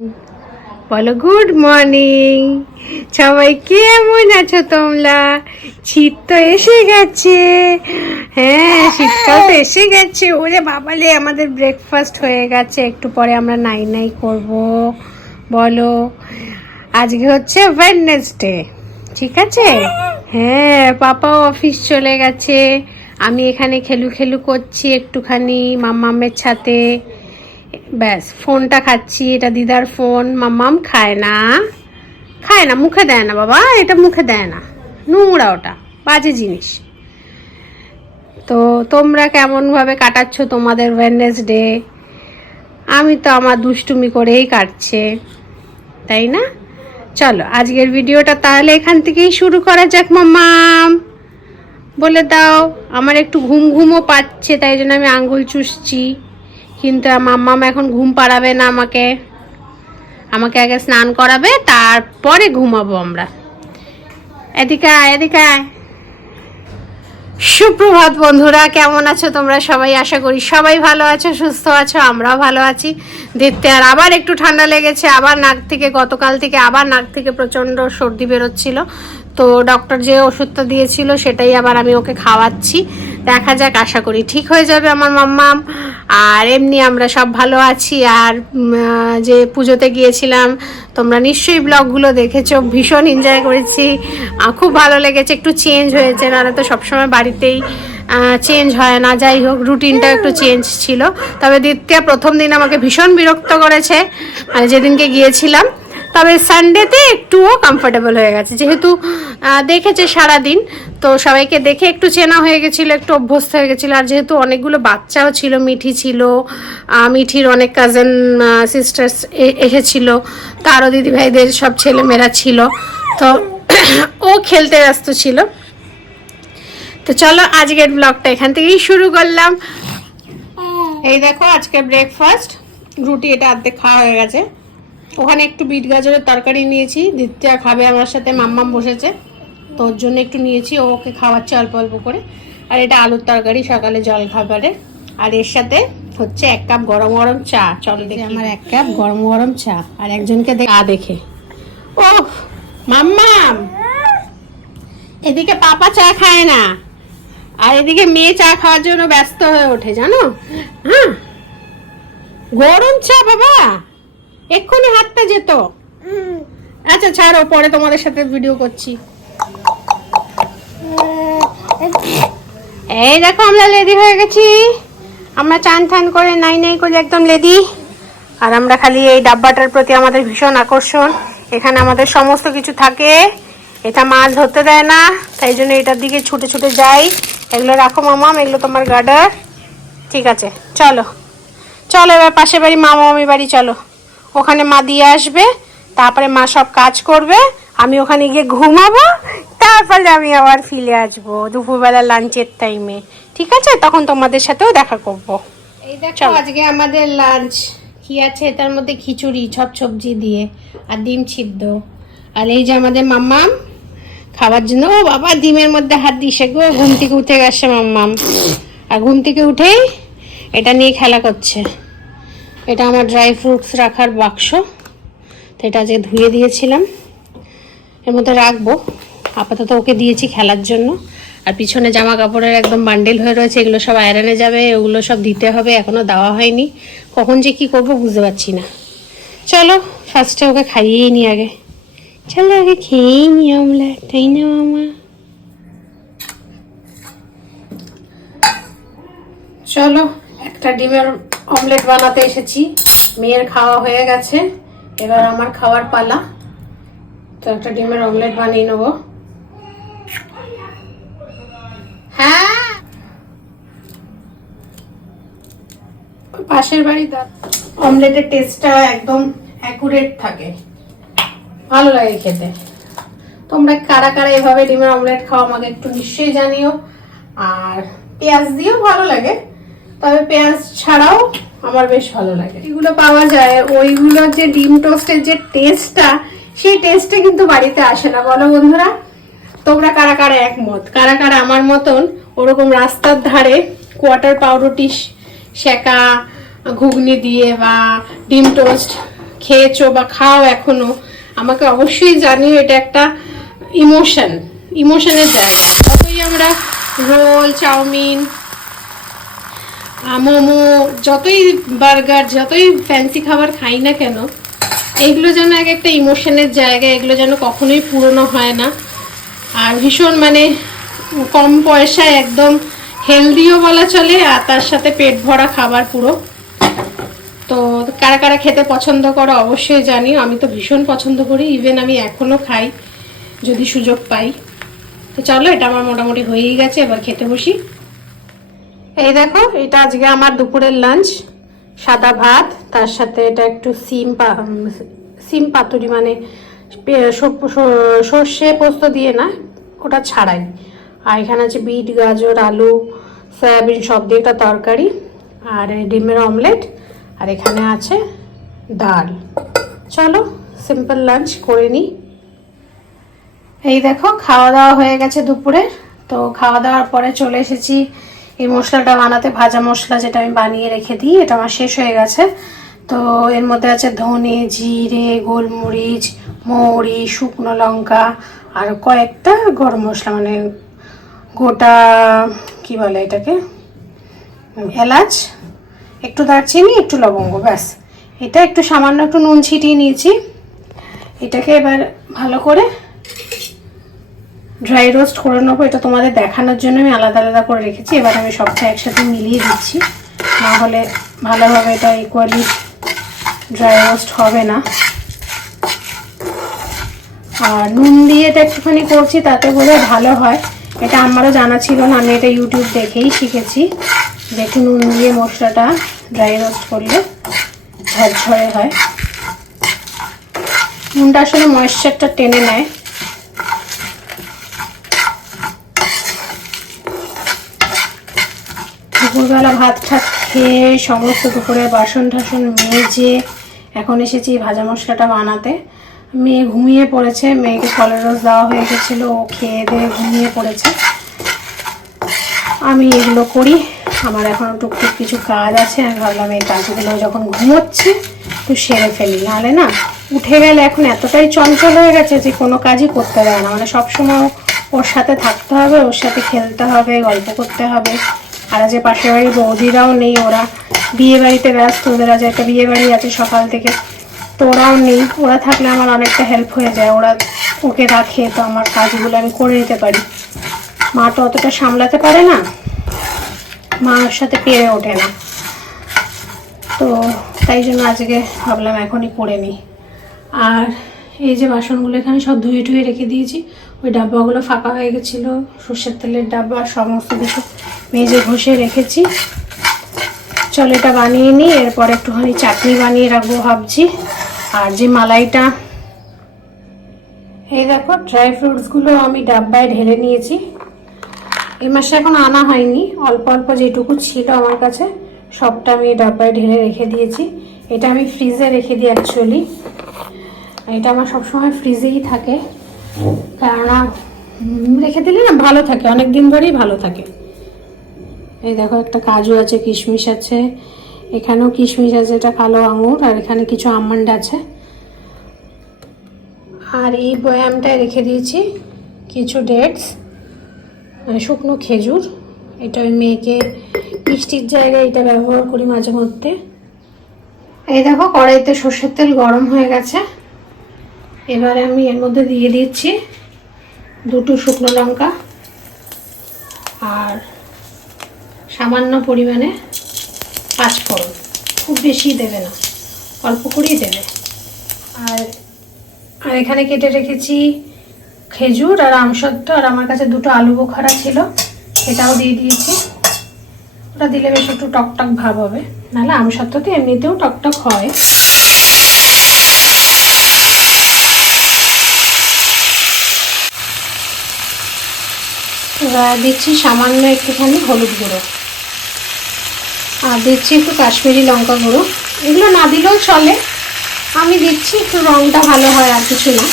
বলো good morning সবাই, কেমন আছো তোমরা? শীত তো এসে গেছে। হ্যাঁ, শীতকাল তো এসে গেছে। ওরে বাবালে, আমাদের ব্রেকফাস্ট হয়ে গেছে, একটু পরে আমরা নাই নাই করব। বলো, আজকে হচ্ছে ওয়েডনেসডে, ঠিক আছে? হ্যাঁ, পাপাও অফিস চলে গেছে, আমি এখানে খেলু খেলু করছি একটুখানি মাম্মামের সাথে। ব্যাস, ফোনটা খাচ্ছি, এটা দিদার ফোন। মাম্মাম খায় না, মুখে দেয় না বাবা, এটা মুখে দেয় না, নোংরা, ওটা বাজে জিনিস। তো তোমরা কেমনভাবে কাটাচ্ছ তোমাদের ওয়েডনেসডে? আমি তো আমার দুষ্টুমি করেই কাটছে, তাই না? চলো আজকের ভিডিওটা তাহলে এখান থেকেই শুরু করা যাক। মাম্মাম বলে দাও। আমার একটু ঘুম ঘুমও পাচ্ছে, তাই জন্য আমি আঙ্গুল চুষছি, কিন্তু মাম্মাম এখন ঘুম পাড়াবে না আমাকে আগে স্নান করাবে, তারপরে ঘুমাবো আমরা। এদিকে আয়, এদিকে আয়। সুপ্রভাত বন্ধুরা, কেমন আছো তোমরা সবাই? আশা করি সবাই ভালো আছো, সুস্থ আছো, আমরাও ভালো আছি। দেখতে আর আবার একটু ঠান্ডা লেগেছে, আবার নাক থেকে, গতকাল থেকে আবার নাক থেকে প্রচণ্ড সর্দি বেরোচ্ছিল। তো ডক্টর যে ওষুধটা দিয়েছিল সেটাই আবার আমি ওকে খাওয়াচ্ছি। দেখা যাক, আশা করি ঠিক হয়ে যাবে আমার মাম্মাম। আর এমনি আমরা সব ভালো আছি। আর যে পুজোতে গিয়েছিলাম, তোমরা নিশ্চয়ই ব্লগগুলো দেখেছো, ভীষণ এনজয় করেছি, খুব ভালো লেগেছে। একটু চেঞ্জ হয়েছে, নাহলে তো সবসময় বাড়িতেই চেঞ্জ হয় না। যাই হোক, রুটিনটা একটু চেঞ্জ ছিল। তবে দ্বিতীয় প্রথম দিন আমাকে ভীষণ বিরক্ত করেছে, মানে যেদিনকে গিয়েছিলাম। তবে সানডেতে একটুও কমফোর্টেবল হয়ে গেছে, যেহেতু দেখেছে সারাদিন, তো সবাইকে দেখে একটু চেনা হয়ে গেছিলো, একটু অভ্যস্ত হয়ে গেছিলো। আর যেহেতু অনেকগুলো বাচ্চাও ছিল, মিঠি ছিল, মিঠির অনেক কাজিন সিস্টার্স এসেছিল, তারও দিদিভাইদের সব ছেলেমেয়েরা ছিল, তো ও খেলতে ব্যস্ত ছিল। তো চলো আজকের ব্লগটা এখান থেকেই শুরু করলাম। এই দেখো, আজকে ব্রেকফাস্ট রুটি, এটা অর্ধেক খাওয়া হয়ে গেছে। ওখানে একটু বিট গাজরের তরকারি নিয়েছি, দিত্যা খাবে আমার সাথে, মাম্মাম বসেছে, তো ওর জন্য একটু নিয়েছি, ওকে খাওয়াচ্ছে অল্প অল্প করে। আর এটা আলুর তরকারি, সকালে জল খাবারে। আর এর সাথে হচ্ছে 1 কাপ গরম গরম চা। চলো দেখি, আমার 1 কাপ গরম গরম চা। আর একজনকে দেখে, ও মাম্মাম, এদিকে পাপা চা খায় না, আর এদিকে মেয়ে চা খাওয়ার জন্য ব্যস্ত হয়ে ওঠে, জানো? হ্যাঁ, গরম চা বাবা, এক্ষুনি হাতটা যেত। আচ্ছা ছাড়ো, পরে তোমাদের সাথে ভিডিও করছি। এই দেখো, আমরা রেডি হয়ে গেছি, আমরা চান ঠান করে নাই নাই করে একদম রেডি। আর আমরা খালি এই ডাব্বাটার প্রতি আমাদের ভীষণ আকর্ষণ। এখানে আমাদের সমস্ত কিছু থাকে, এটা মাছ ধরতে দেয় না, তাই জন্য এটার দিকে ছুটে ছুটে যাই। এগুলো রাখো মামাম, এগুলো তোমার গার্ডার, ঠিক আছে? চলো চলো, এবার পাশের বাড়ি মামা মামি বাড়ি চলো। ওখানে মা দিয়ে আসবে, তারপরে মা সব কাজ করবে, আমি ওখানে গিয়ে ঘুমাবো, তারপরে আমি আবার ফিরে আসবো দুপুরবেলা লাঞ্চের টাইমে, ঠিক আছে? তখন তোমাদের সাথেও দেখা করবো। এই দেখো, আজকে আমাদের লাঞ্চ কি আছে, এটার মধ্যে খিচুড়ি সব সবজি দিয়ে আর ডিম সিদ্ধ। আর এই যে আমাদের মাম্মাম খাবার জন্য, ও বাবা ডিমের মধ্যে হাত দিছে গো, ঘুম থেকে উঠে গেছে মাম্মাম। আর ঘুম থেকে উঠেই এটা নিয়ে খেলা করছে। এটা আমার ড্রাই ফ্রুটস রাখার বাক্স, তো এটা আজকে ধুয়ে দিয়েছিলাম, এর মধ্যে রাখবো। আপাতত ওকে দিয়েছি খেলার জন্য। আর পিছনে জামা কাপড়ের একদম বান্ডেল হয়ে রয়েছে, এগুলো সব আয়রনে যাবে, ওগুলো সব দিতে হবে, এখনো দেওয়া হয়নি। কখন যে কি করবো বুঝতে পারছি না। চলো ফার্স্টে ওকে খাইয়েই নি আগে, চলো আগে খেয়েই নি আমরা, তাই না মামা? চলো, একটা ডিমের অমলেট বানাতে এসেছি। মেয়ের খাওয়া হয়ে গেছে, এবার আমার খাওয়ার পালা। তো একটা ডিমের অমলেট বানিয়ে নেবো। হ্যাঁ, পাশের বাড়ি অমলেটের টেস্টটা একদম অ্যাকুরেট থাকে, ভালো লাগে খেতে। তোমরা কারা কারা এভাবে ডিমের অমলেট খাও আমাকে একটু নিশ্চয়ই জানিও। আর পেঁয়াজ দিয়েও ভালো লাগে, তবে পেঁয়াজ ছাড়াও আমার বেশ ভালো লাগে। এগুলো পাওয়া যায়, ওইগুলোর যে ডিম টোস্টের যে টেস্টটা, সেই টেস্টটা কিন্তু বাড়িতে আসে না। বলো বন্ধুরা, তোমরা কারা কারা একমত, কারা কারা আমার মতন ওরকম রাস্তার ধারে কোয়ার্টার পাউরুটি সেকা ঘুগনি দিয়ে বা ডিম টোস্ট খেয়েছো বা খাও এখনো, আমাকে অবশ্যই জানিও। এটা একটা ইমোশনের জায়গা। যতই আমরা রোল, চাউমিন, মোমো, যতই বার্গার, যতই ফ্যান্সি খাবার খাই না কেন, এগুলো যেন এক একটা ইমোশনের জায়গা। এগুলো যেন কখনোই পুরনো হয় না। আর ভীষণ মানে কম পয়সায় একদম হেলদিও বলা চলে, আর তার সাথে পেট ভরা খাবার পুরো। তো কারা কারা খেতে পছন্দ করো অবশ্যই জানিও। আমি তো ভীষণ পছন্দ করি, ইভেন আমি এখনও খাই যদি সুযোগ পাই। তো চলো, এটা আমার মোটামুটি হয়েই গেছে, এবার খেতে বসি। এই দেখো, এটা আজকে আমার দুপুরের লাঞ্চ। সাদা ভাত, তার সাথে এটা একটু সিম পাতুরি, মানে সর্ষে পোস্ত দিয়ে না, ওটা ছাড়াই। আর এখানে আছে বিট, গাজর, আলু, সয়াবিন সব দিয়ে একটা তরকারি, আর ডিমের অমলেট, আর এখানে আছে ডাল। চলো সিম্পল লাঞ্চ করে নিই। এই দেখো, খাওয়া দাওয়া হয়ে গেছে দুপুরে। তো খাওয়া দাওয়ার পরে চলে এসেছি এই মশলাটা বানাতে, ভাজা মশলা যেটা আমি বানিয়ে রেখে দিই। এটা আমার শেষ হয়ে গেছে। তো এর মধ্যে আছে ধনে, জিরে, গোলমরিচ, মৌরি, শুকনো লঙ্কা, আর কয়েকটা গরম মশলা, মানে গোটা কি বলে এটাকে, এলাচ, একটু দারচিনি, একটু লবঙ্গ, ব্যাস। এটা একটু সামান্য একটু নুন ছিটিয়ে নিয়েছি। এটাকে এবার ভালো করে ড্রাই রোস্ট করে নেবো। এটা তোমাদের দেখানোর জন্য আমি আলাদা আলাদা করে রেখেছি। এবার আমি সবটা একসাথে মিলিয়ে দিচ্ছি, না হলে ভালোভাবে এটা ইকুয়ালি ড্রাই রোস্ট হবে না। আর নুন দিয়ে এটা একটুখানি করছি, তাতে বোধহয় ভালো হয়। এটা আমারও জানা ছিল না, আমি এটা ইউটিউব দেখেই শিখেছি যে একটু নুন দিয়ে মশলাটা ড্রাই রোস্ট করলে ঝরঝরে হয়। নুনটা আসলে ময়েশ্চারটা টেনে নেয়। দুপুরবেলা ভাত ঠাত খেয়ে সমস্ত দুপুরের বাসন টাসন মেজে এখন এসেছি ভাজা মশলাটা বানাতে। মেয়ে ঘুমিয়ে পড়েছে, মেয়েকে ফলের রস দেওয়া হয়ে গেছিলো, ও খেয়ে দিয়ে ঘুমিয়ে পড়েছে। আমি এগুলো করি, আমার এখনও টুকটুক কিছু কাজ আছে। আমি ভাবলাম এই কাজগুলো যখন ঘুমোচ্ছে তো সেরে ফেলি, নাহলে না উঠে গেলে এখন এতটাই চঞ্চল হয়ে গেছে যে কোনো কাজই করতে দেয় না। মানে সবসময় ওর সাথে থাকতে হবে, ওর সাথে খেলতে হবে, গল্প করতে হবে। আর যে পাশের বাড়ির বৌদিরাও নেই, ওরা বিয়ে বাড়িতে ব্যস্ত। ওদের আজ একটা বিয়ে বাড়ি আছে সকাল থেকে, তো ওরাও নেই। ওরা থাকলে আমার অনেকটা হেল্প হয়ে যায়, ওরা ওকে রাখে, তো আমার কাজগুলো আমি করে নিতে পারি। মা তো অতটা সামলাতে পারে না, মার সাথে পেরে ওঠে না। তো তাই জন্য আজকে ভাবলাম এখনই করে নিই। আর এই যে বাসনগুলো এখানে সব ধুয়ে টুয়ে রেখে দিয়েছি। ওই ডাব্বাগুলো ফাঁকা হয়ে গেছিলো, সর্ষের তেলের ডাব্বা, সমস্ত কিছু মেজে ঘষে রেখেছি। চলো এটা বানিয়ে নিই, এরপর একটুখানি চাটনি বানিয়ে রাখবো ভাবছি। আর যে মালাইটা, এই দেখো ড্রাই ফ্রুটসগুলো আমি ডাব্বায় ঢেলে নিয়েছি। এই মাসে এখন আনা হয়নি, অল্প অল্প যেটুকু ছিল আমার কাছে সবটা আমি ডাব্বায় ঢেলে রেখে দিয়েছি। এটা আমি ফ্রিজে রেখে দিই অ্যাকচুয়ালি। এটা আমার সবসময় ফ্রিজেই থাকে, কেননা রেখে দিলে না ভালো থাকে, অনেক দিন ধরেই ভালো থাকে। এই দেখো একটা কাজু আছে, কিশমিশ আছে, এখানেও কিশমিশ আছে, এটা কালো আঙুর, আর এখানে কিছু আমন্ড আছে। আর এই বয়ামটায় রেখে দিয়েছি কিছু ডেটস, মানে শুকনো খেজুর। এটা ওই মেয়েকে মিষ্টির জায়গায় এটা ব্যবহার করি মাঝে মধ্যে। এই দেখো কড়াইতে সর্ষের তেল গরম হয়ে গেছে। এবারে আমি এর মধ্যে দিয়ে দিচ্ছি দুটো শুকনো লঙ্কা আর সামান্য পরিমাণে পাঁচফোড়ন। খুব বেশি দেবে না, অল্প করেই দেবে। আর আর এখানে কেটে রেখেছি খেজুর আর আমসত্ত্ব, আর আমার কাছে দুটো আলু বোখারা ছিল, সেটাও দিয়ে দিয়েছি। ওটা দিলে বেশ একটু টকটক ভাব হবে, নাহলে আমসত্ত্ব তো এমনিতেও টকটক হয়। এবার দিচ্ছি সামান্য একটুখানি হলুদ গুঁড়ো, আর দিচ্ছি একটু কাশ্মীরি লঙ্কা গুঁড়ো। এগুলো না দিলেও চলে, আমি দিচ্ছি একটু রঙটা ভালো হয়, আর কিছু না।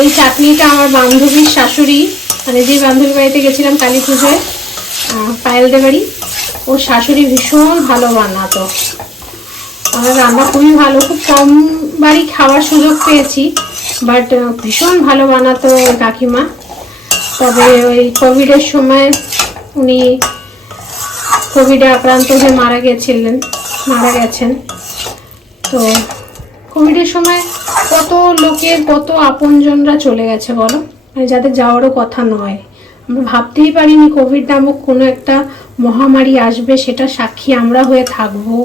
এই চাটনিটা আমার বান্ধবীর শাশুড়ি, মানে যে বান্ধবীর বাড়িতে গেছিলাম কালী পুজোয়, পায়েলদের বাড়ি, ওর শাশুড়ি ভীষণ ভালো বানাতো। আমার রান্না খুবই ভালো, খুব কমবারই খাওয়ার সুযোগ পেয়েছি, বাট ভীষণ ভালো বানাতো কাকিমা। তবে ওই কোভিডের সময় উনি কোভিডে আক্রান্ত হয়ে মারা গেছেন। তো কোভিডের সময় কত লোকের কত আপনজনরা চলে গেছে বলো, মানে যাদের যাওয়ারও কথা নয়। আমরা ভাবতেই পারিনি কোভিড নামক কোনো একটা মহামারী আসবে, সেটা সাক্ষী আমরা হয়ে থাকবো,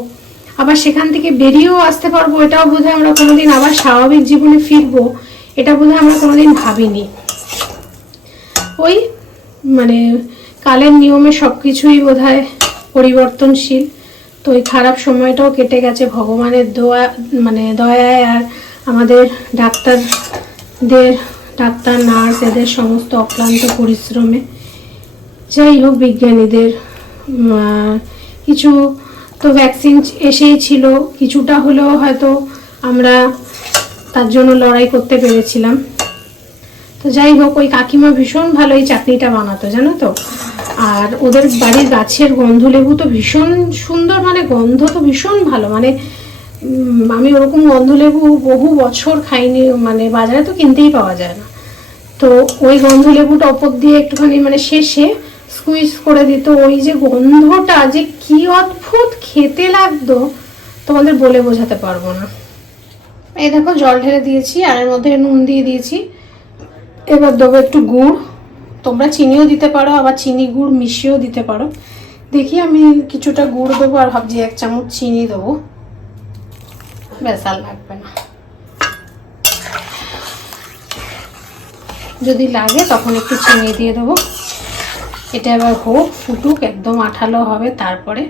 আবার সেখান থেকে বেরিয়েও আসতে পারবো, এটাও বোধহয় আমরা কোনোদিন আবার স্বাভাবিক জীবনে ফিরবো, এটা বোধহয় আমরা কোনোদিন ভাবিনি। ওই মানে কালের নিয়মে সব কিছুই বোধহয় পরিবর্তনশীল। তো ওই খারাপ সময়টাও কেটে গেছে ভগবানের দয়ায়, আর আমাদের ডাক্তার নার্স এদের সমস্ত অক্লান্ত পরিশ্রমে। যাই হোক, বিজ্ঞানীদের কিছু তো ভ্যাকসিন এসেই ছিল, কিছুটা হলেও হয়তো আমরা তার জন্য লড়াই করতে পেরেছিলাম। তো যাই হোক, ওই কাকিমা ভীষণ ভালো এই চাটনিটা বানাতো জানো তো। আর ওদের বাড়ির গাছের গন্ধলেবু তো ভীষণ সুন্দর, মানে গন্ধ তো ভীষণ ভালো, মানে আমি ওরকম গন্ধলেবু বহু বছর খাইনি, মানে বাজারে তো কিনতেই পাওয়া যায় না। তো ওই গন্ধলেবুটা ওপর দিয়ে একটুখানি মানে শেষে স্কুইজ করে দিত, ওই যে গন্ধটা যে কি অদ্ভুত খেতে লাগতো তোমাদের বলে বোঝাতে পারবো না। এই দেখো জল ঢেলে দিয়েছি, আর এর মধ্যে নুন দিয়ে দিয়েছি। এবার দেবো একটু গুড়, তোমরা চিনিও দিতে পারো, আবার চিনি গুড় মিশিয়েও দিতে পারো। দেখি আমি কিছুটা গুড় দেবো, আর ভাবছি 1 চামচ চিনি দেবো, ব্যাস আর লাগবে না। যদি লাগে তখন একটু চিনি দিয়ে দেবো। এটা এবার হোক, ফুটুক, একদম আঠালো হবে, তারপরে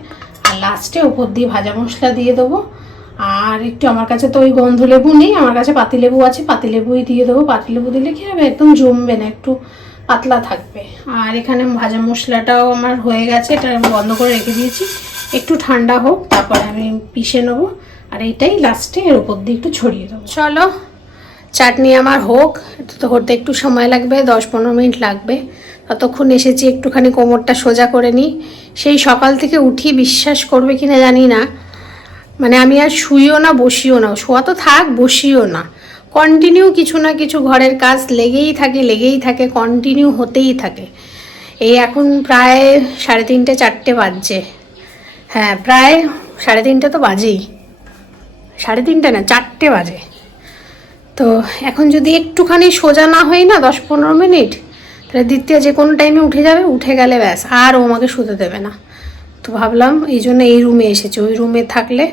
আর লাস্টে ওপর দিয়ে ভাজা মশলা দিয়ে দেবো। আর একটু, আমার কাছে তো ওই গন্ধলেবু নেই, আমার কাছে পাতিলেবু আছে, পাতিলেবুই দিয়ে দেবো। পাতিলেবু দিলে কি হবে, একদম জমবে না, একটু পাতলা থাকবে। আর এখানে ভাজা মশলাটাও আমার হয়ে গেছে, এটা বন্ধ করে রেখে দিয়েছি, একটু ঠান্ডা হোক, তারপরে আমি পিষে নেবো। আর এইটাই লাস্টে এর উপর দিয়ে একটু ছড়িয়ে দেবো। চলো, চাটনি আমার হোক, তো করতে একটু সময় লাগবে, 10-15 মিনিট লাগবে। ততক্ষণ এসেছি একটুখানি কোমরটা সোজা করে নিই। সেই সকাল থেকে উঠি, বিশ্বাস করবে কিনা জানি না, মানে আমি আর শুইও না বসিও না, শোয়া তো থাক, বসিও না, কন্টিনিউ কিছু না কিছু ঘরের কাজ লেগেই থাকে, কন্টিনিউ হতেই থাকে। এই এখন প্রায় 3:30-4টে বাজছে, হ্যাঁ প্রায় 3:30 তো বাজেই, 3:30 না 4টে বাজে। তো এখন যদি একটুখানি সোজা না হই না 10-15 মিনিট, তাহলে দ্বিতীয় যে কোনো টাইমে উঠে যাবে, উঠে গেলে ব্যাস আর ও আমাকে শুতে দেবে না। তো ভাবলাম এই জন্য এই রুমে এসেছি, ওই রুমে থাকলে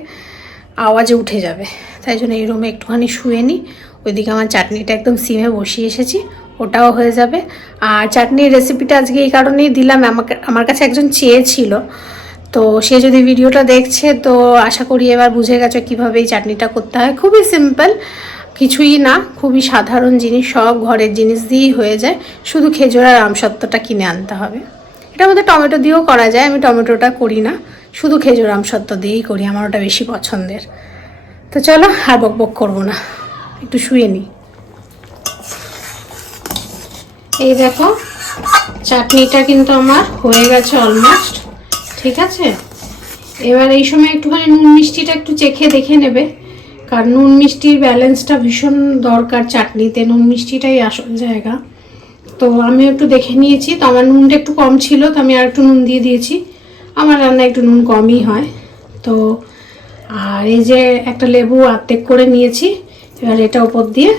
আওয়াজে উঠে যাবে, তাই জন্য এই রুমে একটুখানি শুয়ে নিই। ওইদিকে আমার চাটনিটা একদম সিমে বসিয়ে এসেছি, ওটাও হয়ে যাবে। আর চাটনির রেসিপিটা আজকে এই কারণেই দিলাম, আমার কাছে একজন চেয়েছিল, তো সে যদি ভিডিওটা দেখছে তো আশা করি এবার বুঝে গেছে কীভাবে এই চাটনিটা করতে হয়। খুবই সিম্পল, কিছুই না, খুবই সাধারণ জিনিস, সব ঘরের জিনিস দিয়েই হয়ে যায়, শুধু খেজুর আর আমসত্ত্বটা কিনে আনতে হবে। এটার মধ্যে টমেটো দিয়েও করা যায়, আমি টমেটোটা করি না, শুধু খেজুর আমসত্ত্ব দিয়েই করি, আমার ওটা বেশি পছন্দের। তো চলো আর বকবক করবো না, একটু শুয়ে নিই। এই দেখো চাটনিটা কিন্তু আমার হয়ে গেছে অলমোস্ট, ঠিক আছে। এবার এই সময় একটুখানি নুন মিষ্টিটা একটু চেখে দেখে নেবে, কারণ নুন মিষ্টির ব্যালেন্সটা ভীষণ দরকার চাটনিতে, নুন মিষ্টিটাই আসল জায়গা। তো আমি একটু দেখে নিয়েছি, তো আমার নুনটা একটু কম ছিল, তো আমি আর একটু নুন দিয়ে দিয়েছি, আমার রান্না একটু নুন কমই হয়। তো আর এই যে একটা লেবু আর্ধেক করে নিয়েছি, এবার এটা উপর দিয়ে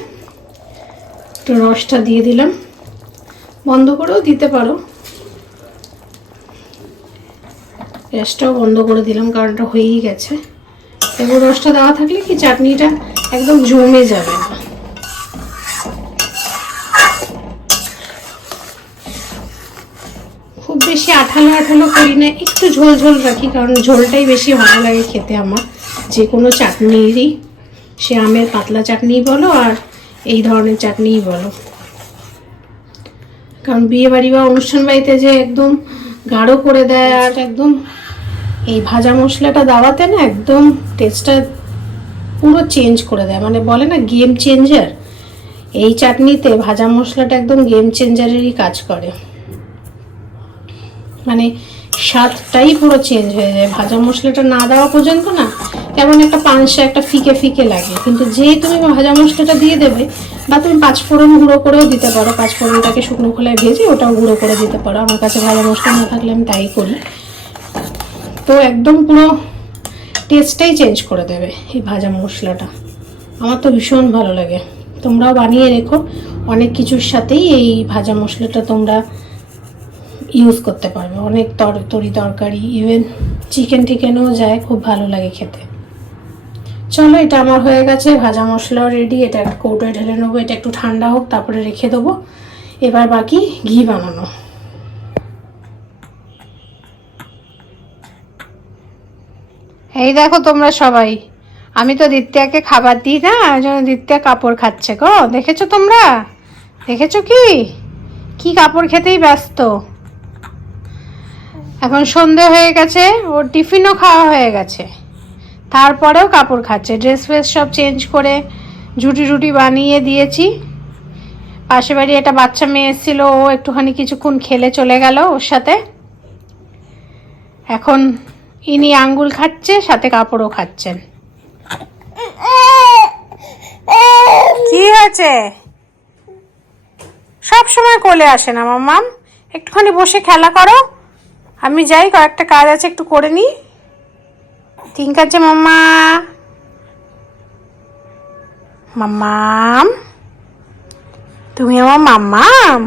একটু রসটা দিয়ে দিলাম, বন্ধ করেও দিতে পারো, গ্যাসটাও বন্ধ করে দিলাম কারণ এটা হয়েই গেছে। লেবুর রসটা দেওয়া থাকলে কি চাটনিটা একদম জমে যাবে না। খুব বেশি আঠালো করি না, একটু ঝোল রাখি, কারণ ঝোলটাই বেশি ভালো লাগে খেতে আমার, যে কোনো চাটনিরই, সে আমের পাতলা চাটনি বলো আর এই ধরনের চাটনিই বলো। কারণ বিয়ে বাড়ি বা অনুষ্ঠান বাড়িতে যে একদম গাঢ় করে দেয়, আর একদম এই ভাজা মশলাটা দেওয়াতে না একদম টেস্টটা পুরো চেঞ্জ করে দেয়, মানে বলে না গেম চেঞ্জার, এই চাটনিতে ভাজা মশলাটা একদম গেম চেঞ্জারেরই কাজ করে। মানে স্বাদটাই পুরো চেঞ্জ হয়ে যায়। ভাজা মশলাটা না দেওয়া পর্যন্ত না কেমন একটা পানসা, একটা ফিকে ফিকে লাগে, কিন্তু যেই তুমি ভাজা মশলাটা দিয়ে দেবে, বা তুমি পাঁচফোড়ন গুঁড়ো করেও দিতে পারো, পাঁচফোড়নটাকে শুকনো খোলায় ভেজে ওটাও গুঁড়ো করে দিতে পারো। আমার কাছে ভাজা মশলা না থাকলে আমি তাই করি। তো একদম পুরো টেস্টটাই চেঞ্জ করে দেবে এই ভাজা মশলাটা। আমার তো ভীষণ ভালো লাগে। তোমরাও বানিয়ে রেখো, অনেক কিছুর সাথেই এই ভাজা মশলাটা তোমরা ইউজ করতে পারবে। অনেক তরকারি, ইভেন চিকেন টিকেনও যায়, খুব ভালো লাগে খেতে। চলো, এটা আমার হয়ে গেছে, ভাজা মশলাও রেডি। এটা একটা কৌটোয় ঢেলে নেবো, এটা একটু ঠান্ডা হোক, তারপরে রেখে দেবো। এবার বাকি ঘি বানানো। এই দেখো তোমরা সবাই, আমি তো দিত্যাকে খাবার দিই না, ওই জন্য দিত্যা কাপড় খাচ্ছে গো। দেখেছো তোমরা? দেখেছো কি কাপড় খেতেই ব্যস্ত। এখন সন্ধে হয়ে গেছে, ওর টিফিনও খাওয়া হয়ে গেছে, তারপরেও কাপড় খাচ্ছে। ড্রেস ফ্রেস সব চেঞ্জ করে ঝুটি টুটি বানিয়ে দিয়েছি। পাশে বাড়ি একটা বাচ্চা মেয়ে এসেছিল, ও একটুখানি কিছুক্ষণ খেলে চলে গেল ওর সাথে। এখন ইনি আঙ্গুল খাচ্ছে, সাথে কাপড়ও খাচ্ছেন। কি হয়েছে? সব সময় কোলে আসে না মাম্মাম, একটুখানি বসে খেলা করো। আমি যাই, কয়েকটা কাজ আছে একটু করে নিই। ঠিক আছে মাম্মা। মাম্মাম, তুমি আমার মাম্মাম।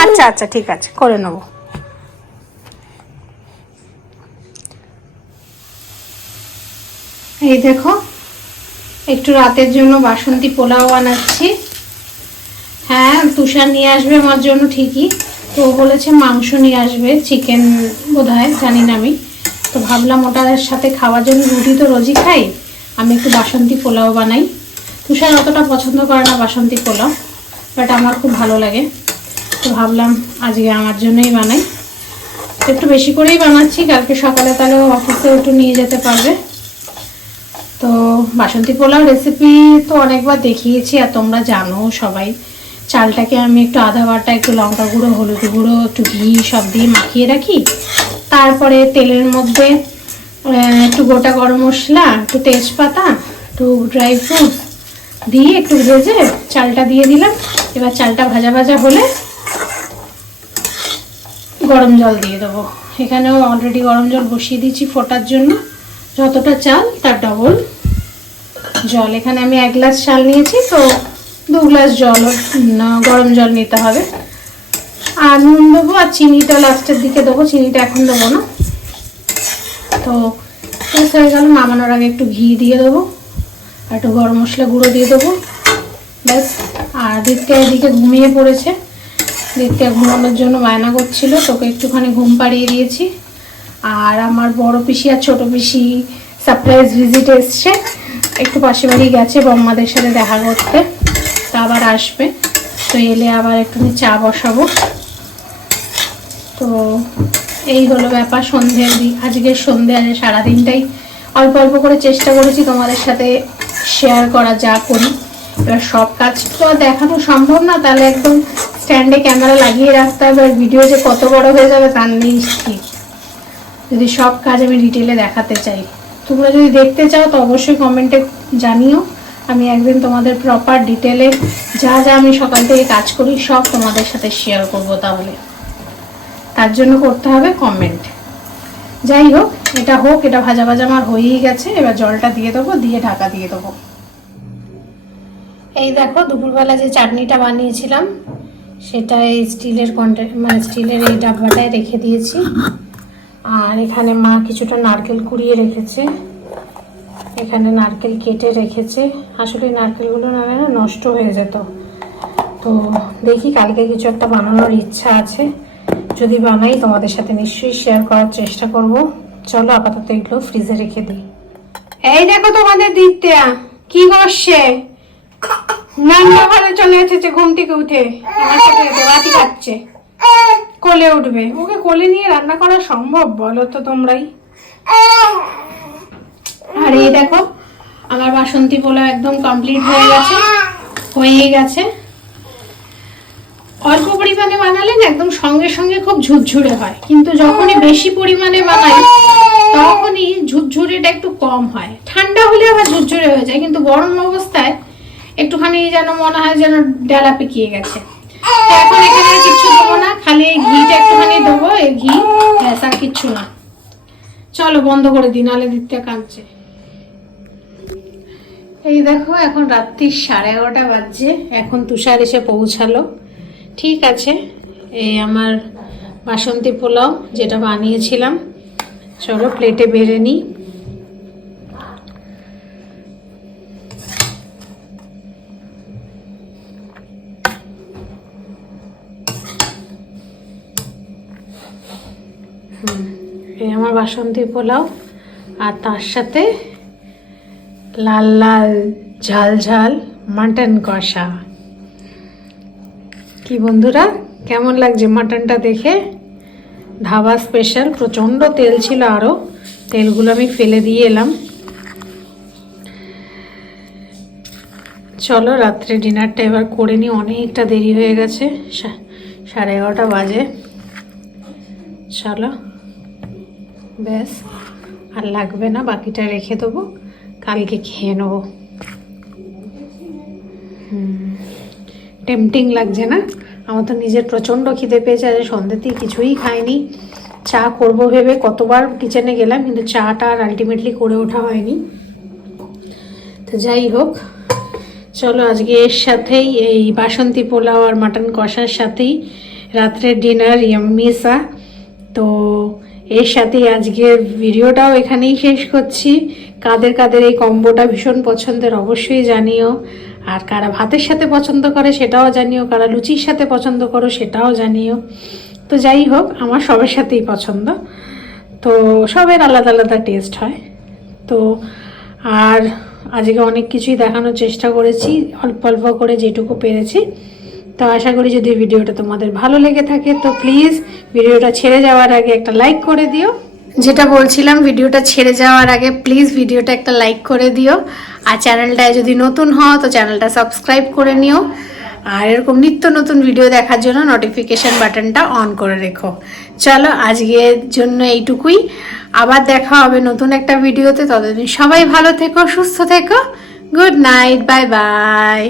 আচ্ছা আচ্ছা, ঠিক আছে, করে নেবো। এই দেখো, একটু রাতের জন্য বাসন্তী পোলাও বানাচ্ছি। হ্যাঁ, তুষার নিয়ে আসবে আমার জন্য ঠিকই, তো বলেছে মাংস নিয়ে আসবে, চিকেন বোধহয়, জানি না আমি। তো ভাবলাম ওটার সাথে খাওয়ার জন্য, রুটি তো রোজই খাই, আমি একটু বাসন্তী পোলাও বানাই। তুষার অতটা পছন্দ করে না বাসন্তী পোলাও, বাট আমার খুব ভালো লাগে, তো ভাবলাম আজকে আমার জন্যই বানাই। একটু বেশি করেই বানাচ্ছি, কালকে সকালে তাহলে অফিসে একটু নিয়ে যেতে পারবে। তো বাসন্তী পোলাও রেসিপি তো অনেকবার দেখিয়েছি, আর তোমরা জানো সবাই। চালটাকে আমি একটু আদা বাটা, একটু লঙ্কা গুঁড়ো, হলুদ গুঁড়ো, একটু ঘি সব দিয়ে মাখিয়ে রাখি। তারপরে তেলের মধ্যে একটু গোটা গরম মশলা, একটু তেজপাতা, একটু ড্রাই ফ্রুটস দিয়ে একটু ভেজে চালটা দিয়ে দিলাম। এবার চালটা ভাজা ভাজা হলে গরম জল দিয়ে দেবো। এখানেও অলরেডি গরম জল বসিয়ে দিয়েছি ফোটার জন্য। যতটা চাল তার ডবল জল। এখানে আমি 1 গ্লাস চাল নিয়েছি, তো 2 গ্লাস জল, গরম জল নিতে হবে। আর নুন দেবো, আর চিনিটা লাস্টের দিকে দেবো, চিনিটা এখন দেবো না। তো হয়ে গেল। নামানোর আগে একটু ঘি দিয়ে দেবো, আর একটু গরম মশলা গুঁড়ো দিয়ে দেবো, ব্যাস। আর দিত্যা এদিকে ঘুমিয়ে পড়েছে। দিত্যা ঘুমানোর জন্য বায়না করছিল, তোকে একটুখানি ঘুম পাড়িয়ে দিয়েছি। আর আমার বড় পিসি আর ছোট পিসি সারপ্রাইজ ভিজিট এসছে, একটু পাশে বাড়ি গেছে বম্মাদের সাথে দেখা করতে, তা আবার আসবে। তো এলে আবার একটুখানি চা বসাবো। তো এই হলো ব্যাপার। সন্ধ্যের দিক, আজকের সন্ধ্যে, আজ সারাদিনটাই অল্প অল্প করে চেষ্টা করেছি তোমাদের সাথে শেয়ার করা, যা করি। এবার সব কাজ তো দেখানো সম্ভব না, তাহলে একদম স্ট্যান্ডে ক্যামেরা লাগিয়ে রাখতে হবে, আর ভিডিও যে কত বড় হয়ে যাবে তার নেই ঠিক, যদি সব কাজ আমি ডিটেলে দেখাতে চাই। তোমরা যদি দেখতে চাও তো অবশ্যই কমেন্টে জানিও, আমি একদিন তোমাদের প্রপার ডিটেলে যা যা আমি সকাল থেকে কাজ করি সব তোমাদের সাথে শেয়ার করবো। তাহলে তার জন্য করতে হবে কমেন্ট। যাই হোক, এটা হোক, এটা ভাজা ভাজা আমার হয়েই গেছে। এবার জলটা দিয়ে দেবো, দিয়ে ঢাকা দিয়ে দেবো। এই দেখো, দুপুরবেলা যে চাটনিটা বানিয়েছিলাম সেটা এই স্টিলের স্টিলের এই ডাব্বাটায় রেখে দিয়েছি। আর এখানে মা কিছুটা নারকেল কুড়িয়ে রেখেছে, এখানে নারকেল কেটে রেখেছে। আসলে নারকেলগুলো না নষ্ট হয়ে যেত, তো দেখি কালকে কিছু একটা বানানোর ইচ্ছা আছে, যদি বানাই তোমাদের সাথে নিশ্চয়ই শেয়ার করার চেষ্টা করব। চলো আপাতত এগুলো ফ্রিজে রেখে দিই। এই দেখো তোমাদের দিত্যা কি করছে, নান্না ঘরে চলে এসেছে ঘুম থেকে উঠে, আমার সাথে বাতি খাচ্ছে, কোলে উঠবে। ওকে কোলে নিয়ে রান্না করা সম্ভব বলো তো তোমরাই? আর এই দেখো, আমার বাসন্তী পোলাও একদম কমপ্লিট হয়ে গেছে। অল্প পরিমাণে বানালে না একদম সঙ্গে সঙ্গে খুব ঝুরঝুরে হয়, কিন্তু যখনই বেশি পরিমাণে বানাই তখনই ঝুরঝুরেটা একটু কম হয়। ঠান্ডা হলে আবার ঝুরঝুরে হয়ে যায়, কিন্তু গরম অবস্থায় একটুখানি যেন মনে হয় যেন ডালা পেকিয়ে গেছে। তো এখন এখানে আর কিচ্ছু দেবো না, খালি এই ঘিটা একটুখানি দেবো, এই ঘি, ব্যাস, আর কিচ্ছু না। চলো বন্ধ করে দিই, নাহলে দিতে কাঁদছে। এই দেখো এখন রাত্রি 11:30 বাজছে, এখন তুষার এসে পৌঁছালো। ঠিক আছে, এই আমার বাসন্তী পোলাও যেটা বানিয়েছিলাম, চলো প্লেটে বেড়ে নিই। এই আমার বাসন্তী পোলাও, আর তার সাথে লাল লাল ঝাল ঝাল মাটন কষা। কি বন্ধুরা, কেমন লাগছে মাটনটা দেখে? ধাবা স্পেশাল, প্রচণ্ড তেল ছিল, আরও তেলগুলো আমি ফেলে দিয়ে এলাম। চলো রাত্রে ডিনারটা এবার করে নিই, অনেকটা দেরি হয়ে গেছে, 11:30 বাজে। চলো, ব্যাস আর লাগবে না, বাকিটা রেখে দেবো, কালকে খেয়ে নেবো। টেম্পটিং লাগছে না? আমার তো নিজের প্রচণ্ড খিদে পেয়েছে, আজ সন্ধ্যেতেই কিছুই খাইনি। চা করবো ভেবে কতবার কিচেনে গেলাম, কিন্তু চাটা আর আলটিমেটলি করে ওঠা হয়নি। তো যাই হোক, চলো আজকে এর সাথেই, এই বাসন্তী পোলাও আর মাটন কষার সাথেই রাত্রের ডিনার ইয়াম্মিসা। তো এর সাথেই আজকের ভিডিওটাও এখানেই শেষ করছি। কাদের কাদের এই কম্বোটা ভীষণ পছন্দের অবশ্যই জানিও, আর কারা ভাতের সাথে পছন্দ করে সেটাও জানিও, কারা লুচির সাথে পছন্দ করো সেটাও জানিও। তো যাই হোক, আমার সবের সাথেই পছন্দ, তো সবের আলাদা আলাদা টেস্ট হয়। তো আর আজকে অনেক কিছুই দেখানোর চেষ্টা করেছি, অল্প অল্প করে যেটুকু পেরেছি। তো আশা করি যদি ভিডিওটা তোমাদের ভালো লেগে থাকে তো প্লিজ ভিডিওটা ছেড়ে যাওয়ার আগে একটা লাইক করে দিও। যেটা বলছিলাম, ভিডিওটা ছেড়ে যাওয়ার আগে প্লিজ ভিডিওটা একটা লাইক করে দিও, আর চ্যানেলটায় যদি নতুন হও তো চ্যানেলটা সাবস্ক্রাইব করে নিও, আর এরকম নিত্য নতুন ভিডিও দেখার জন্য নোটিফিকেশন বাটনটা অন করে রেখো। চলো আজকের জন্য এইটুকুই, আবার দেখা হবে নতুন একটা ভিডিওতে। ততদিন সবাই ভালো থেকো, সুস্থ থেকো। Good night, bye bye.